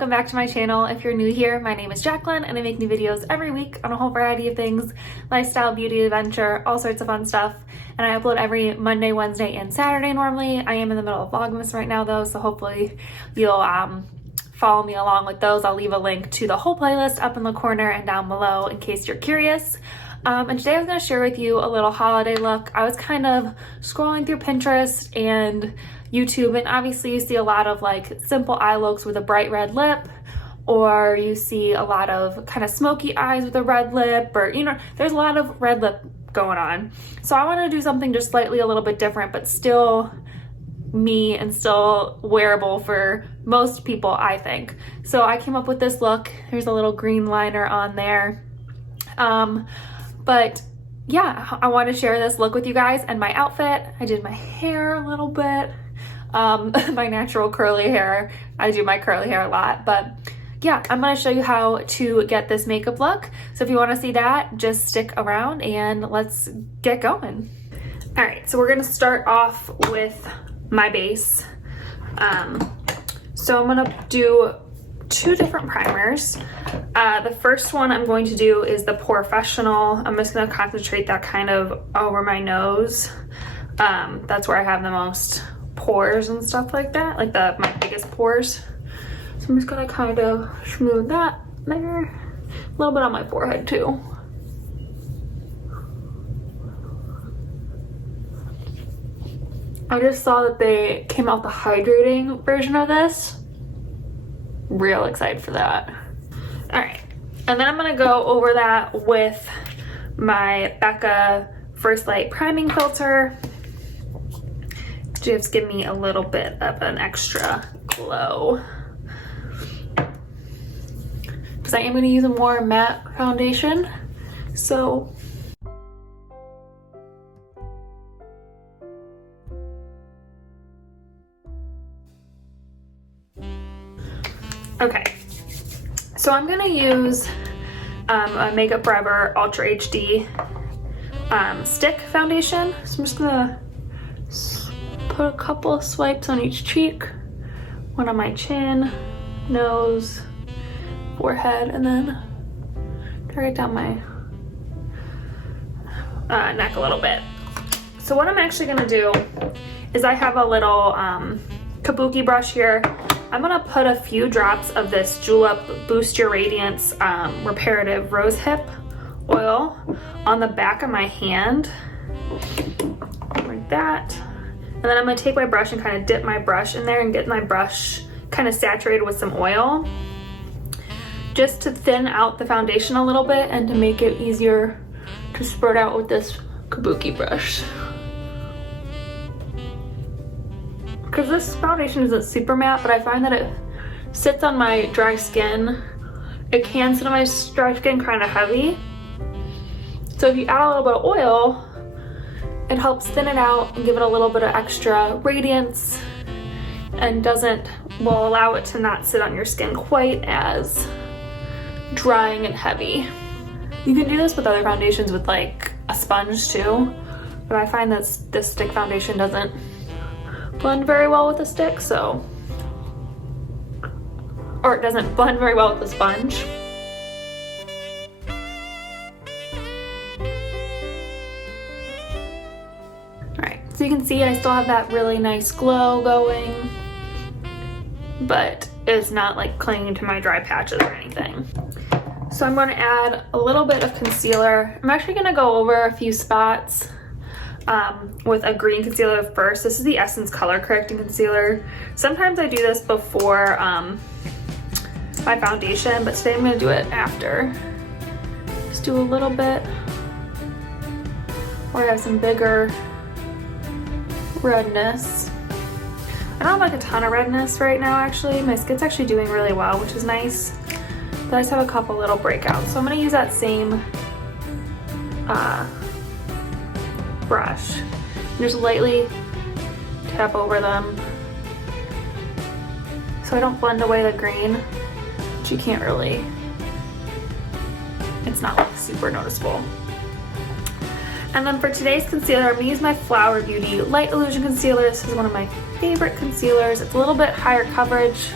welcome back to my channel. If you're new here, my name is Jacqueline and I make new videos every week on a whole variety of things, lifestyle, beauty, adventure, all sorts of fun stuff. And I upload every Monday, Wednesday, and Saturday normally. I am in the middle of Vlogmas right now though, so hopefully you'll follow me along with those. I'll leave a link to the whole playlist up in the corner and down below in case you're curious. And today I'm going to share with you a little holiday look. I was kind of scrolling through Pinterest and YouTube, and obviously you see a lot of like simple eye looks with a bright red lip, or you see a lot of kind of smoky eyes with a red lip, or you know, there's a lot of red lip going on. So I want to do something just slightly a little bit different, but still me and still wearable for most people, I think. So I came up with this look. There's a little green liner on there. But yeah, I want to share this look with you guys and my outfit. I did my hair a little bit. My natural curly hair. I do my curly hair a lot, but yeah, I'm going to show you how to get this makeup look. So if you want to see that, just stick around and let's get going. All right, so we're going to start off with my base. So I'm going to do two different primers. The first one I'm going to do is the POREFESSIONAL. I'm just going to concentrate that kind of over my nose. That's where I have the most pores and stuff like that, like my biggest pores. So I'm just going to kind of smooth that there. A little bit on my forehead too. I just saw that they came out the hydrating version of this. Real excited for that. All right, and then I'm gonna go over that with my BECCA First Light Priming Filter. Just give me a little bit of an extra glow. Because I am gonna use a more matte foundation, so okay, so I'm gonna use a Makeup Forever Ultra HD stick foundation. So I'm just gonna put a couple of swipes on each cheek, one on my chin, nose, forehead, and then drag it down my neck a little bit. So what I'm actually gonna do is I have a little kabuki brush here. I'm gonna put a few drops of this JULEP Boost Your Radiance Reparative Rosehip oil on the back of my hand, like that. And then I'm gonna take my brush and kind of dip my brush in there and get my brush kind of saturated with some oil, just to thin out the foundation a little bit and to make it easier to spread out with this kabuki brush. Because this foundation isn't super matte, but I find that it sits on my dry skin. It can sit on my dry skin kind of heavy. So if you add a little bit of oil, it helps thin it out and give it a little bit of extra radiance, and will allow it to not sit on your skin quite as drying and heavy. You can do this with other foundations with like a sponge too, but I find that this stick foundation doesn't blend very well with a stick, so, or it doesn't blend very well with the sponge. Alright, so you can see I still have that really nice glow going, but it's not like clinging to my dry patches or anything. So I'm going to add a little bit of concealer. I'm actually going to go over a few spots with a green concealer first. This is the Essence Color Correcting Concealer. Sometimes I do this before my foundation, but today I'm going to do it after. Just do a little bit where I have some bigger redness. I don't have like a ton of redness right now actually. My skin's actually doing really well, which is nice. But I just have a couple little breakouts. So I'm going to use that same brush and just lightly tap over them so I don't blend away the green, which you can't really, it's not like super noticeable. And then for today's concealer, I'm going to use my Flower Beauty Light Illusion Concealer. This is one of my favorite concealers. It's a little bit higher coverage.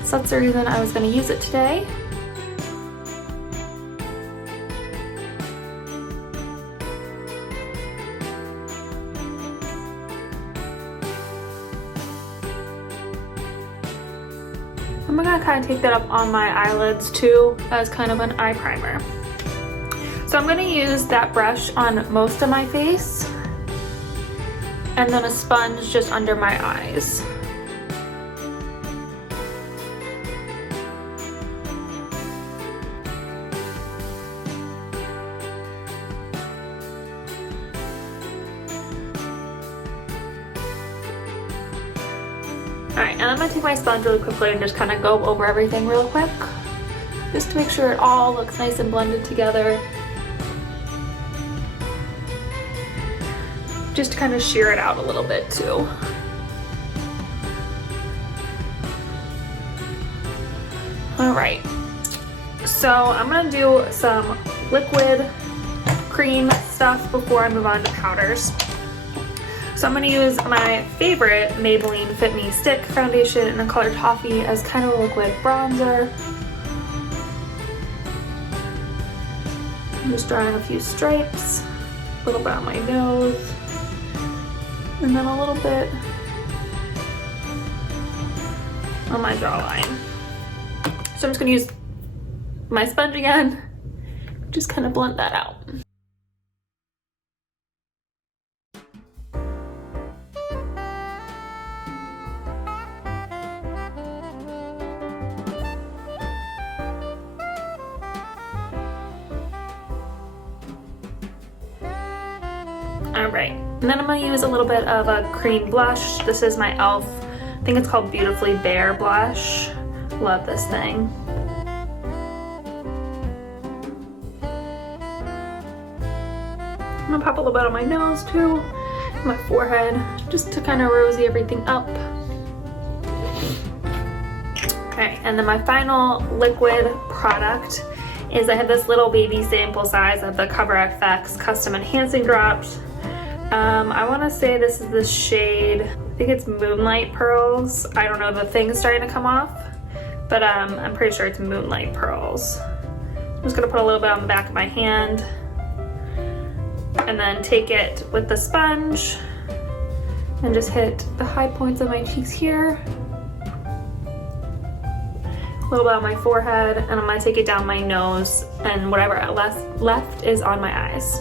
It's So that's the reason I was going to use it today. I'm gonna kind of take that up on my eyelids too as kind of an eye primer. So I'm gonna use that brush on most of my face and then a sponge just under my eyes. Alright, and I'm going to take my sponge really quickly and just kind of go over everything real quick. Just to make sure it all looks nice and blended together. Just to kind of sheer it out a little bit too. Alright, so I'm going to do some liquid cream stuff before I move on to powders. So I'm going to use my favorite Maybelline Fit Me Stick foundation in the color Toffee as kind of a liquid bronzer. I'm just drawing a few stripes, a little bit on my nose, and then a little bit on my jawline. So I'm just going to use my sponge again, just kind of blend that out. Alright, and then I'm going to use a little bit of a cream blush. This is my e.l.f. I think it's called Beautifully Bare blush. Love this thing. I'm going to pop a little bit on my nose too, my forehead, just to kind of rosy everything up. Okay, and then my final liquid product is I have this little baby sample size of the CoverFX Custom Enhancing Drops. I want to say this is the shade, I think it's Moonlight Pearls. I don't know, the thing's starting to come off, but I'm pretty sure it's Moonlight Pearls. I'm just going to put a little bit on the back of my hand and then take it with the sponge and just hit the high points of my cheeks here. A little bit on my forehead, and I'm going to take it down my nose and whatever left is on my eyes.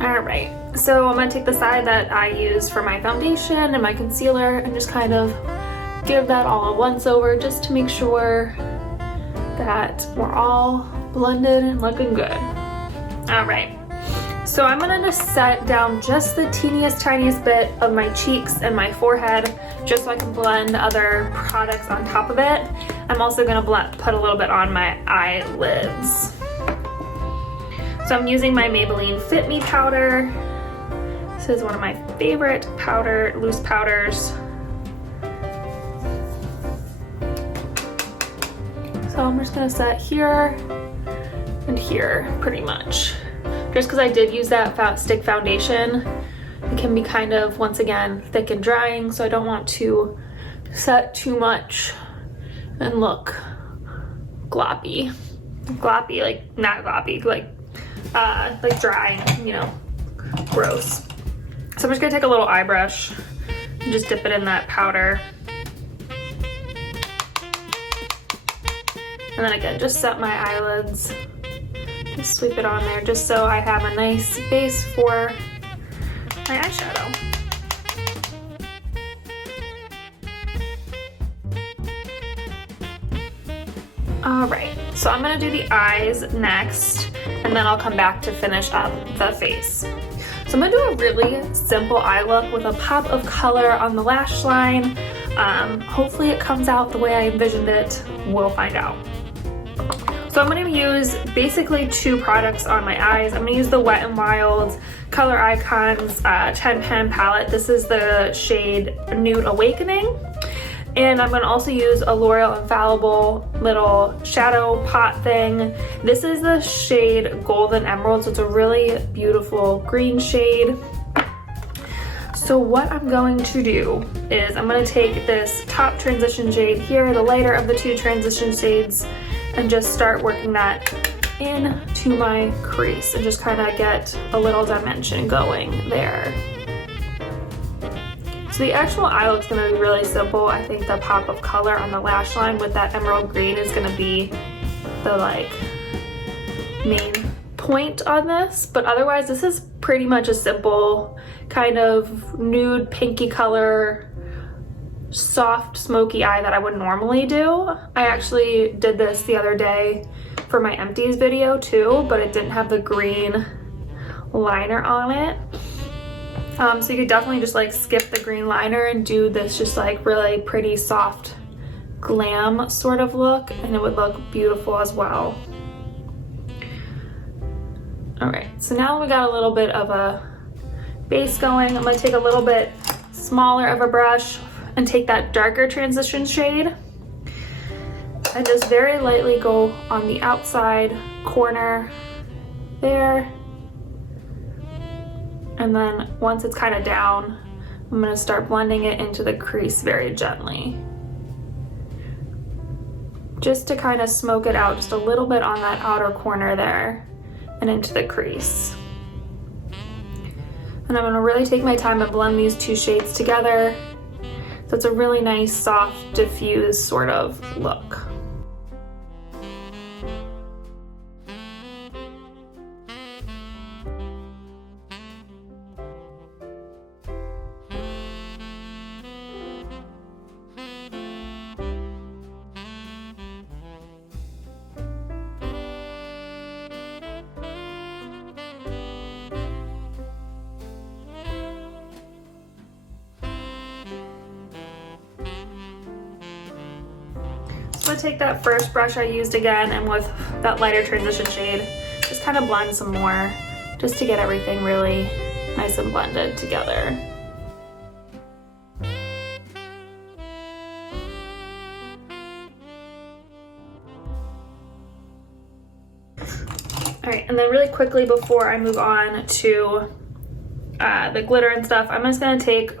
Alright, so I'm going to take the side that I use for my foundation and my concealer and just kind of give that all a once over just to make sure that we're all blended and looking good. Alright, so I'm going to just set down just the teeniest, tiniest bit of my cheeks and my forehead just so I can blend other products on top of it. I'm also going to put a little bit on my eyelids. So I'm using my Maybelline Fit Me powder. This is one of my favorite loose powders. So I'm just gonna set here and here pretty much. Just because I did use that stick foundation, it can be kind of, once again, thick and drying, so I don't want to set too much and look gloppy. Gloppy, like not gloppy, like dry, you know, gross. So I'm just gonna take a little eye brush and just dip it in that powder. And then again, just set my eyelids, just sweep it on there just so I have a nice base for my eyeshadow. Alright, so I'm gonna do the eyes next, and then I'll come back to finish up the face. So I'm gonna do a really simple eye look with a pop of color on the lash line. Hopefully it comes out the way I envisioned it. We'll find out. So I'm gonna use basically two products on my eyes. I'm gonna use the Wet n Wild Color Icons 10 pan palette. This is the shade Nude Awakening. And I'm going to also use a L'Oreal Infallible little shadow pot thing. This is the shade Golden Emerald, so it's a really beautiful green shade. So what I'm going to do is I'm going to take this top transition shade here, the lighter of the two transition shades, and just start working that into my crease and just kind of get a little dimension going there. So the actual eye look's going to be really simple. I think the pop of color on the lash line with that emerald green is going to be the like main point on this, but otherwise this is pretty much a simple kind of nude pinky color, soft smoky eye that I would normally do. I actually did this the other day for my empties video too, but it didn't have the green liner on it. So you could definitely just like skip the green liner and do this just like really pretty soft glam sort of look, and it would look beautiful as well. All right, so now we got a little bit of a base going. I'm gonna take a little bit smaller of a brush and take that darker transition shade and just very lightly go on the outside corner there. And then once it's kind of down, I'm gonna start blending it into the crease very gently. Just to kind of smoke it out just a little bit on that outer corner there and into the crease. And I'm gonna really take my time and blend these two shades together. So it's a really nice, soft, diffuse sort of look. So take that first brush I used again, and with that lighter transition shade, just kind of blend some more, just to get everything really nice and blended together. All right, and then really quickly before I move on to the glitter and stuff, I'm just gonna take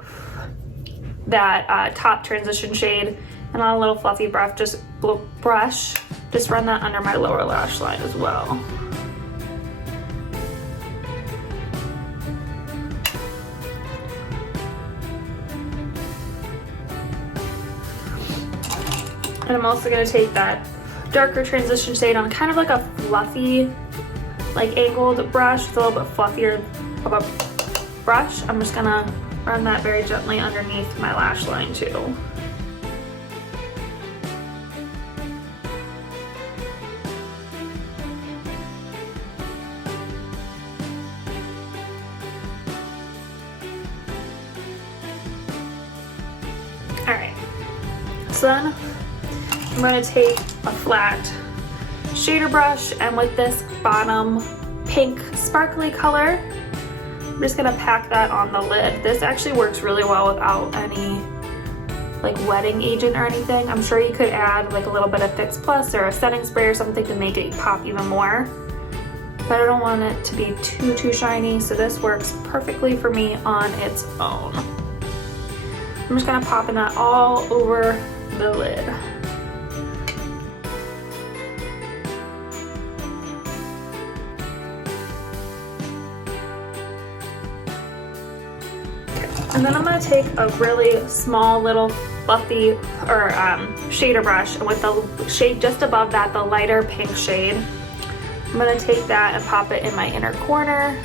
that top transition shade and on a little fluffy brush, just run that under my lower lash line as well. And I'm also gonna take that darker transition shade on kind of like a fluffy, like angled brush, it's a little bit fluffier of a brush. I'm just gonna run that very gently underneath my lash line too. Alright, so then I'm going to take a flat shader brush, and with this bottom pink sparkly color, I'm just going to pack that on the lid. This actually works really well without any like wetting agent or anything. I'm sure you could add like a little bit of Fix Plus or a setting spray or something to make it pop even more, but I don't want it to be too shiny, so this works perfectly for me on its own. I'm just gonna pop in that all over the lid. And then I'm gonna take a really small little fluffy or shader brush, and with the shade just above that, the lighter pink shade, I'm gonna take that and pop it in my inner corner.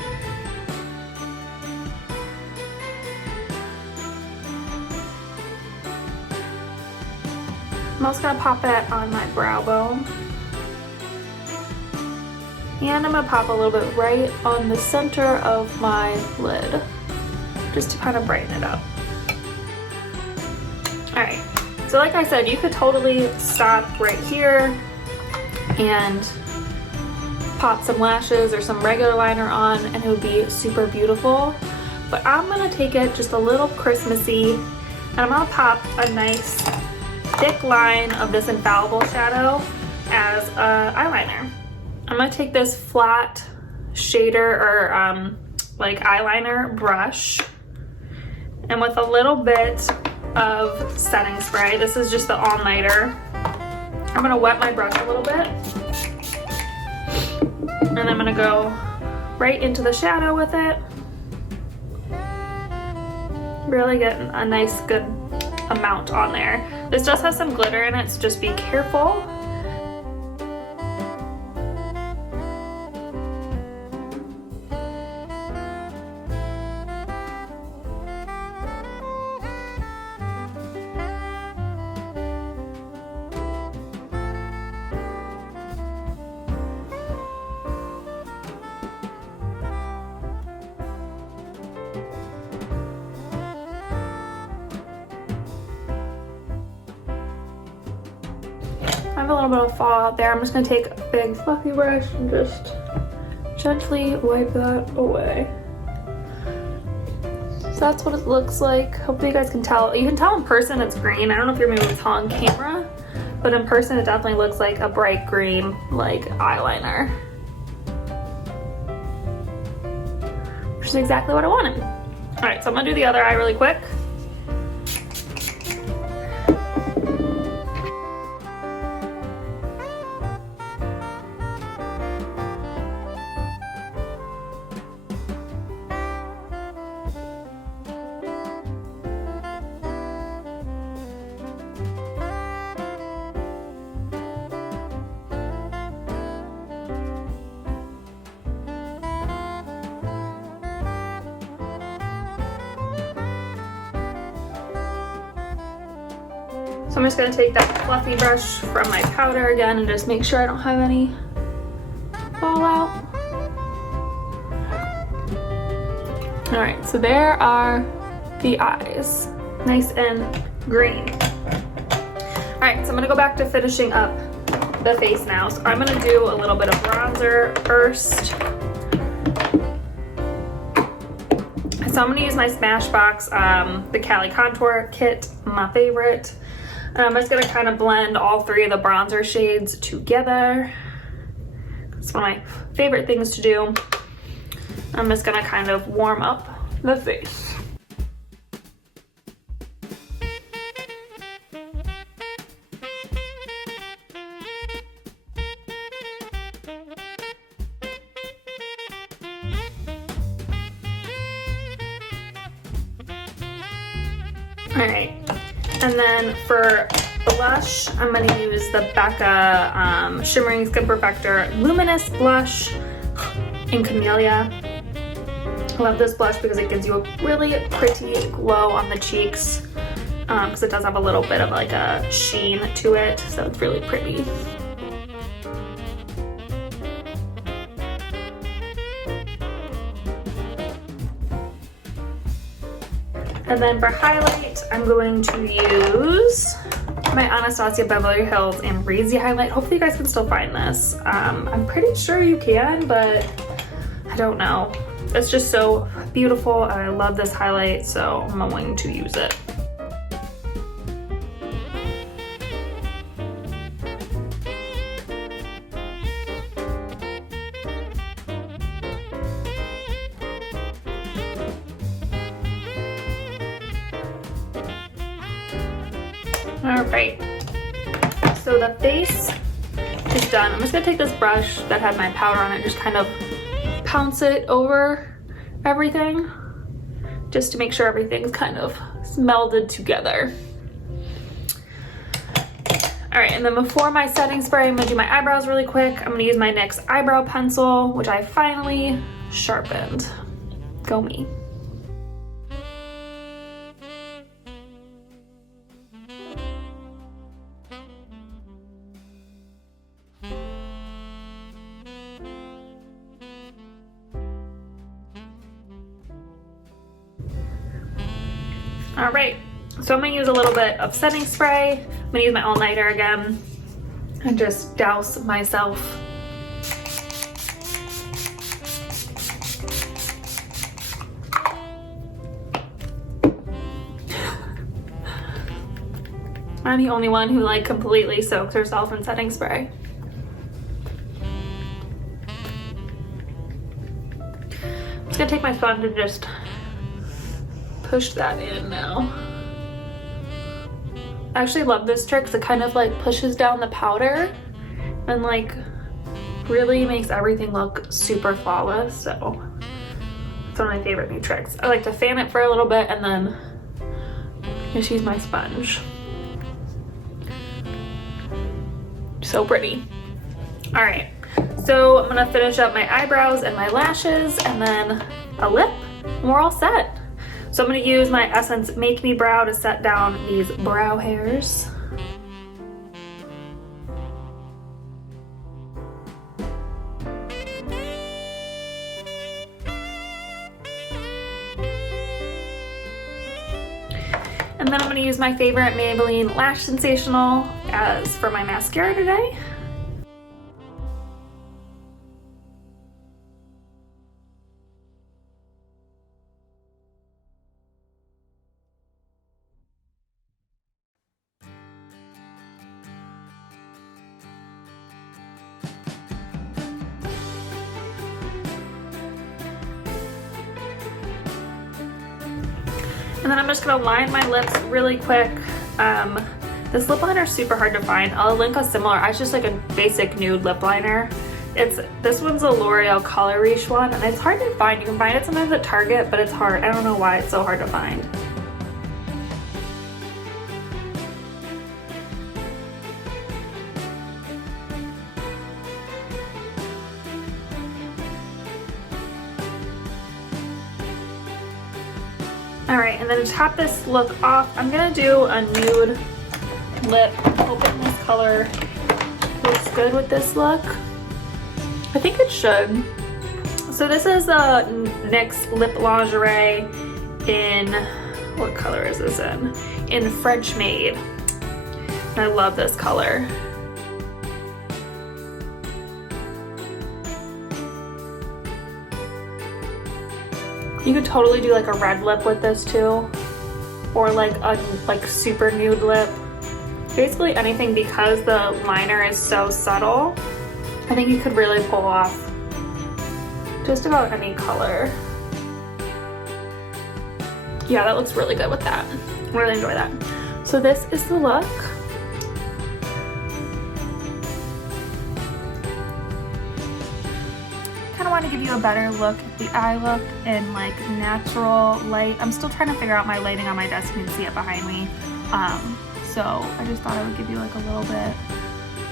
I'm also gonna pop that on my brow bone. And I'm gonna pop a little bit right on the center of my lid, just to kind of brighten it up. All right, so like I said, you could totally stop right here and pop some lashes or some regular liner on and it would be super beautiful. But I'm gonna take it just a little Christmassy, and I'm gonna pop a nice thick line of this Infallible shadow as a eyeliner. I'm gonna take this flat shader or like eyeliner brush, and with a little bit of setting spray, this is just the all-nighter, I'm gonna wet my brush a little bit, and I'm gonna go right into the shadow with it. Really get a nice good amount on there. This does have some glitter in it, so just be careful. I have a little bit of fallout there. I'm just gonna take a big fluffy brush and just gently wipe that away. So that's what it looks like. Hopefully you guys can tell. You can tell in person it's green. I don't know if you're maybe able to tell on camera, but in person it definitely looks like a bright green like eyeliner, which is exactly what I wanted. All right, so I'm gonna do the other eye really quick. So I'm just gonna take that fluffy brush from my powder again and just make sure I don't have any fallout. All right, so there are the eyes, nice and green. All right, so I'm gonna go back to finishing up the face now. So I'm gonna do a little bit of bronzer first. So I'm gonna use my Smashbox, the CALI contour kit, my favorite. And I'm just gonna kind of blend all three of the bronzer shades together. It's one of my favorite things to do. I'm just gonna kind of warm up the face. All right. And then for blush, I'm going to use the BECCA Shimmering Skin Perfector Luminous Blush in Camellia. I love this blush because it gives you a really pretty glow on the cheeks, because it does have a little bit of like a sheen to it, so it's really pretty. And then for highlight, I'm going to use my Anastasia Beverly Hills AMREZY highlight. Hopefully you guys can still find this. I'm pretty sure you can, but I don't know. It's just so beautiful and I love this highlight, so I'm going to use it. All right, so the face is done. I'm just gonna take this brush that had my powder on it, just kind of pounce it over everything, just to make sure everything's kind of melded together. All right, and then before my setting spray, I'm gonna do my eyebrows really quick. I'm gonna use my NYX eyebrow pencil, which I finally sharpened. Go me. All right, so I'm gonna use a little bit of setting spray. I'm gonna use my all-nighter again and just douse myself. All I'm the only one who like completely soaks herself in setting spray. I'm just gonna take my sponge and just push that in now. I actually love this trick because it kind of like pushes down the powder and like really makes everything look super flawless. So it's one of my favorite new tricks. I like to fan it for a little bit and then just use my sponge. So pretty. All right, so I'm gonna finish up my eyebrows and my lashes and then a lip and we're all set. So I'm gonna use my Essence Make Me Brow to set down these brow hairs. And then I'm gonna use my favorite Maybelline Lash Sensational as for my mascara today. And then I'm just gonna line my lips really quick. This lip liner is super hard to find. I'll link a similar, it's just like a basic nude lip liner. This one's a L'Oreal Color Riche one, and it's hard to find. You can find it sometimes at Target, but it's hard. I don't know why it's so hard to find. All right, and then to top this look off, I'm gonna do a nude lip. Hoping this color looks good with this look. I think it should. So this is a NYX Lip Lingerie in, what color is this in? In French Maid. And I love this color. You could totally do like a red lip with this too, or like a super nude lip. Basically anything, because the liner is so subtle. I think you could really pull off just about any color. Yeah, that looks really good with that. Really enjoy that. So this is the look. I want to give you a better look at the eye look in like natural light. I'm still trying to figure out my lighting on my desk. You can see it behind me. So I just thought I would give you like a little bit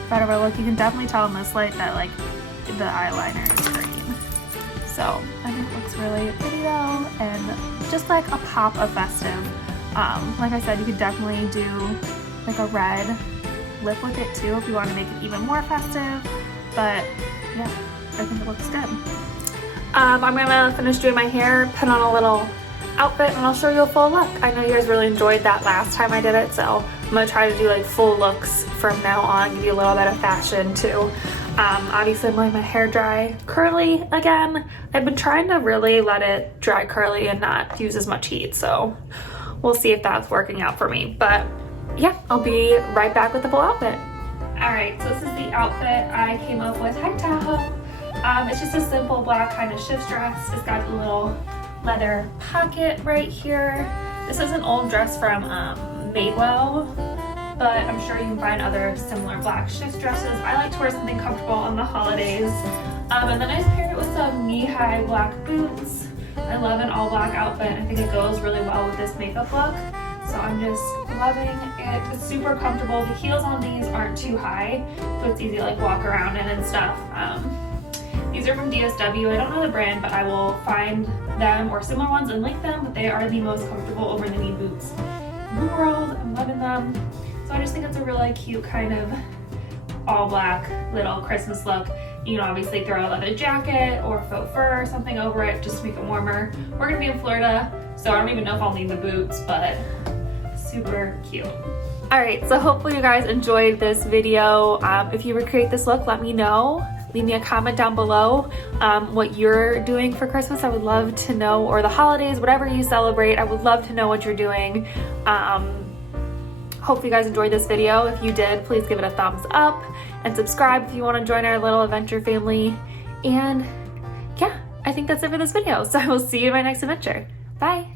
better of a look. You can definitely tell in this light that like the eyeliner is green. So I think it looks really pretty though, and just like a pop of festive. Like I said, you could definitely do like a red lip with it too if you want to make it even more festive. But yeah, I think it looks good. I'm gonna finish doing my hair, put on a little outfit, and I'll show you a full look. I know you guys really enjoyed that last time I did it, so I'm gonna try to do like full looks from now on, give you a little bit of fashion too. Obviously I'm letting my hair dry curly again. I've been trying to really let it dry curly and not use as much heat, so we'll see if that's working out for me. But yeah, I'll be right back with the full outfit. Alright, so this is the outfit I came up with. Hi Tahoe! It's just a simple black kind of shift dress. It's got a little leather pocket right here. This is an old dress from Madewell, but I'm sure you can find other similar black shift dresses. I like to wear something comfortable on the holidays. And then I just paired it with some knee-high black boots. I love an all black outfit. I think it goes really well with this makeup look. So I'm just loving it. It's super comfortable. The heels on these aren't too high, so it's easy to like walk around in and stuff. These are from DSW. I don't know the brand, but I will find them or similar ones and link them, but they are the most comfortable over the knee boots in the world. I'm loving them. So I just think it's a really cute kind of all black little Christmas look. You can obviously throw a leather jacket or faux fur or something over it just to make it warmer. We're gonna be in Florida, so I don't even know if I'll need the boots, but super cute. Alright, so hopefully you guys enjoyed this video. If you recreate this look, let me know. Leave me a comment down below what you're doing for Christmas. I would love to know, or the holidays, whatever you celebrate. I would love to know what you're doing Hope you guys enjoyed this video. If you did, please give it a thumbs up and subscribe if you want to join our little adventure family. And yeah, I think that's it for this video. So I will see you in my next adventure. Bye.